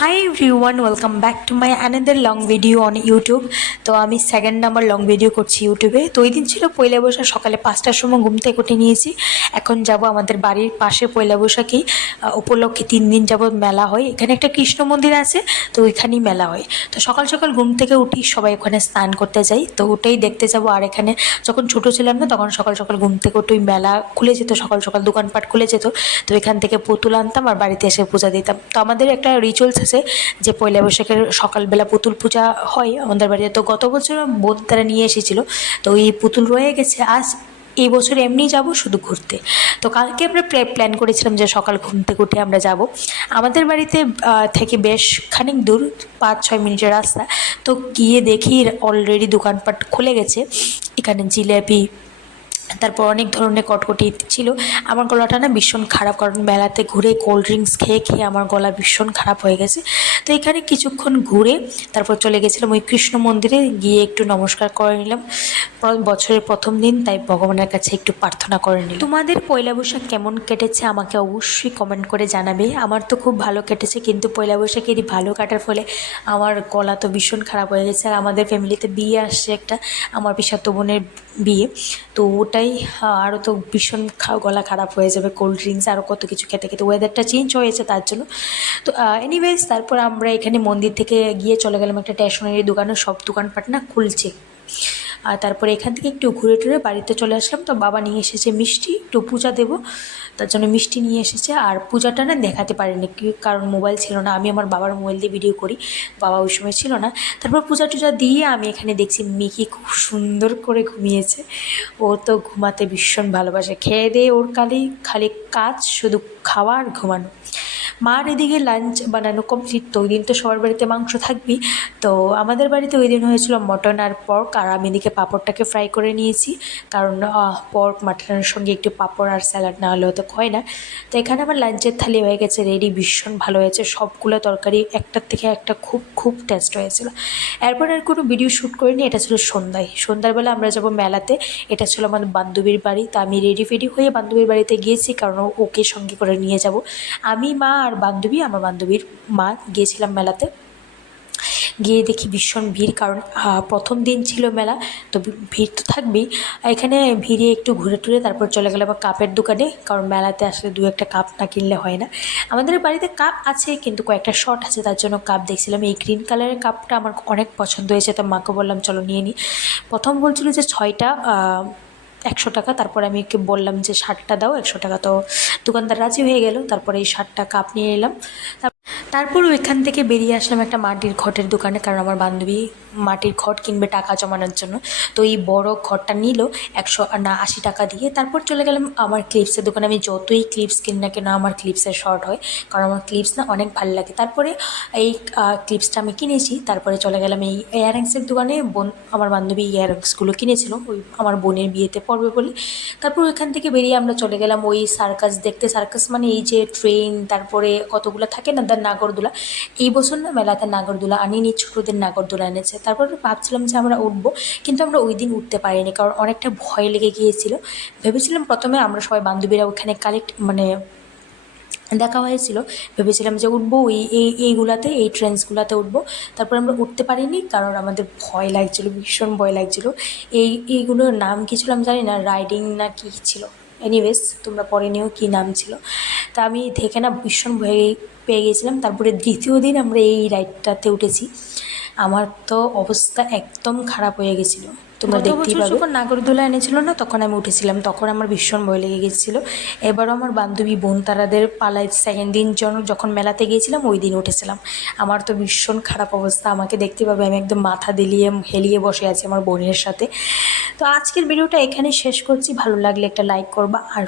Hi everyone, welcome back to my another long video on YouTube. তো আমি second number long video করছি ইউটিউবে। তো ওই দিন ছিল পয়লা বৈশাখ, সকালে 5টার সময় ঘুম থেকে উঠে নিয়েছি। এখন যাব আমাদের বাড়ির পাশে পয়লা বৈশাখী উপলক্ষে 3 দিন যাবৎ মেলা হয়। এখানে একটা কৃষ্ণ মন্দির আছে, তো ওইখানেই মেলা হয়। তো সকাল সকাল ঘুম থেকে উঠি, সবাই ওখানে স্নান করতে যাই, তো ওটাই দেখতে যাব। আর এখানে যখন ছোটো ছিলাম না, তখন সকাল সকাল ঘুম থেকে উঠে ওই মেলা খুলে যেত, সকাল সকাল দোকানপাট খুলে যেত। তো এখান থেকে পুতুল আনতাম আর বাড়িতে এসে পূজা দিতাম। তো আমাদের একটা রিচুয়ালস আছে যে পয়লা বৈশাখের সকালবেলা পুতুল পূজা হয় আমাদের বাড়িতে। তো গত বছর বোন তারা নিয়ে এসেছিলো, তো ওই পুতুল রয়ে গেছে। আজ এই বছর এমনি যাব শুধু ঘুরতে। তো কালকে আমরা প্ল্যান করেছিলাম যে সকাল ঘুম থেকে উঠে আমরা যাব। আমাদের বাড়িতে থেকে বেশ খানিক দূর, 5-6 মিনিটের রাস্তা। তো গিয়ে দেখি অলরেডি দোকানপাট খুলে গেছে। এখানে জিলেপি, তারপর অনেক ধরনের কটকটি ছিল। আমার গলাটা না ভীষণ খারাপ, কারণ মেলাতে ঘুরে কোল্ড ড্রিঙ্কস খেয়ে খেয়ে আমার গলা ভীষণ খারাপ হয়ে গেছে। তো এখানে কিছুক্ষণ ঘুরে তারপর চলে গেছিলাম ওই কৃষ্ণ মন্দিরে, গিয়ে একটু নমস্কার করে নিলাম। বছরের প্রথম দিন, তাই ভগবানের কাছে একটু প্রার্থনা করে নিলাম। তোমাদের পয়লা বৈশাখ কেমন কেটেছে আমাকে অবশ্যই কমেন্ট করে জানাবে। আমার তো খুব ভালো কেটেছে, কিন্তু পয়লা বৈশাখেরই ভালো কাটার ফলে আমার গলা তো ভীষণ খারাপ হয়ে গেছে। আর আমাদের ফ্যামিলিতে বিয়ে আসছে একটা, আমার পিসাতো বোনের বিয়ে। তো ওটাই আরও তো ভীষণ গলা খারাপ হয়ে যাবে, কোল্ড ড্রিঙ্কস আরও কত কিছু খেতে খেতে। ওয়েদারটা চেঞ্জ হয়েছে তার জন্য। তো এনিওয়েজ, তারপর আমরা এখানে মন্দির থেকে গিয়ে চলে গেলাম একটা স্টেশনারি দোকানে। সব দোকানপাট না খুলছে। আর তারপরে এখান থেকে একটু ঘুরে টুরে বাড়িতে চলে আসলাম। তো বাবা নিয়ে এসেছে মিষ্টি, একটু পূজা দেবো তার জন্য মিষ্টি নিয়ে এসেছে। আর পূজাটা না দেখাতে পারিনি, কারণ মোবাইল ছিল না। আমি আমার বাবার মোবাইল দিয়ে ভিডিও করি, বাবা ওই সময় ছিল না। তারপর পূজা টুজা দিয়ে আমি এখানে দেখছি মিকি খুব সুন্দর করে ঘুমিয়েছে। ও তো ঘুমাতে ভীষণ ভালোবাসে, খেয়ে দিয়ে ওর খালি খালি কাজ শুধু খাওয়া আর ঘুমানো। মার এদিকে লাঞ্চ বানানো কমপ্লিট। তো ওই দিন তো সবার বাড়িতে মাংস থাকবেই। তো আমাদের বাড়িতে ওই দিন হয়েছিল মটন আর পর্ক, আর আমি এদিকে পাঁপড়টাকে ফ্রাই করে নিয়েছি, কারণ পর্ক মাটনের সঙ্গে একটু পাঁপড় আর স্যালাড না হলেও তো হয় না। তো এখানে আমার লাঞ্চের থালি হয়ে গেছে রেডি, ভীষণ ভালো হয়েছে সবগুলো তরকারি, একটার থেকে একটা খুব খুব টেস্ট হয়েছিল। এরপর আর কোনো ভিডিও শ্যুট করিনি, এটা ছিল সন্ধ্যাবেলা আমরা যাব মেলাতে। এটা ছিল আমাদের বান্ধবীর বাড়ি। তা আমি রেডি ফেডি হয়ে বান্ধবীর বাড়িতে গিয়েছি, কারণ ওকে সঙ্গে করে নিয়ে যাব। আমি, মা আর বান্ধবী, আমার বান্ধবীর মা গিয়েছিলাম মেলাতে। গিয়ে দেখি ভীষণ ভিড়, কারণ প্রথম দিন ছিল মেলা, তো ভিড় তো থাকবেই। এখানে ভিড়ে একটু ঘুরে টুরে তারপর চলে গেলাম কাপের দোকানে, কারণ মেলাতে আসলে 2-1টা কাপ না কিনলে হয় না। আমাদের বাড়িতে কাপ আছে, কিন্তু কয়েকটা শর্ট আছে, তার জন্য কাপ দেখছিলাম। এই গ্রিন কালারের কাপটা আমার অনেক পছন্দ হয়েছে, তো মাকে বললাম চলো নিয়ে নিই। প্রথম বলছিল যে 6টা 100 টাকা, তারপরে আমি ওকে বললাম যে 60টা দাও 100 টাকা। তো দোকানদার রাজি হয়ে গেল, তারপরে এই 60টা কাপ নিয়ে নিলাম। তারপর ওইখান থেকে বেরিয়ে আসলাম একটা মাটির ঘটের দোকানে, কারণ আমার বান্ধবী মাটির ঘট কিনবে টাকা জমানোর জন্য। তো এই বড় ঘরটা নিল 80 টাকা দিয়ে। তারপর চলে গেলাম আমার ক্লিপসের দোকানে। আমি যতই ক্লিপস কিনি না কেন, আমার ক্লিপসের শর্ট হয়, কারণ আমার ক্লিপস না অনেক ভালো লাগে। তারপরে এই ক্লিপসটা আমি কিনেছি। তারপরে চলে গেলাম এই ইয়াররিংসের দোকানে। আমার বান্ধবী ইয়াররিংসগুলো কিনেছিল ওই আমার বোনের বিয়েতে পরবে বলে। তারপর ওইখান থেকে বেরিয়ে আমরা চলে গেলাম ওই সার্কাস দেখতে। সার্কাস মানে এই যে ট্রেন, তারপরে কতগুলো থাকে না, নাগরদোলা। এই বছর না মেলাতে নাগরদোলা আনিনি, ছোটোদের নাগরদোলা এনেছে। তারপর ভাবছিলাম যে আমরা উঠবো, কিন্তু আমরা ওই দিন উঠতে পারিনি, কারণ অনেকটা ভয় লেগে গিয়েছিল। ভেবেছিলাম প্রথমে আমরা সবাই বান্ধবীরা ওখানে দেখা হয়েছিল, ভেবেছিলাম যে উঠবো এইগুলাতে, এই ট্রেন্সগুলোতে উঠবো। তারপর আমরা উঠতে পারিনি, কারণ আমাদের ভয় লাগছিলো, ভীষণ ভয় লাগছিলো। এইগুলোর নাম কি ছিল আমি জানি না, রাইডিং না কি ছিল। এনিওয়েজ, তোমরা পরে নিও কী নাম ছিল। তা আমি দেখে না ভীষণ ভয় পেয়ে গেছিলাম। তারপরে দ্বিতীয় দিন আমরা এই রাইডটাতে উঠেছি, আমার তো অবস্থা একদম খারাপ হয়ে গেছিলো, তোমরা দেখতেই পাবে। যখন নাগরদোলা এনেছিল না, তখন আমি উঠেছিলাম, তখন আমার ভীষণ ভয় লেগে গেছিলো। এবারও আমার বান্ধবী বোন তারাদের পালায় সেকেন্ড দিন যখন মেলাতে গিয়েছিলাম ওই দিন উঠেছিলাম। আমার তো ভীষণ খারাপ অবস্থা, আমাকে দেখতে পাবে আমি একদম মাথা দিলিয়ে হেলিয়ে বসে আছি আমার বোনের সাথে। তো আজকের ভিডিওটা এখানেই শেষ করছি। ভালো লাগলে একটা লাইক করবা, আর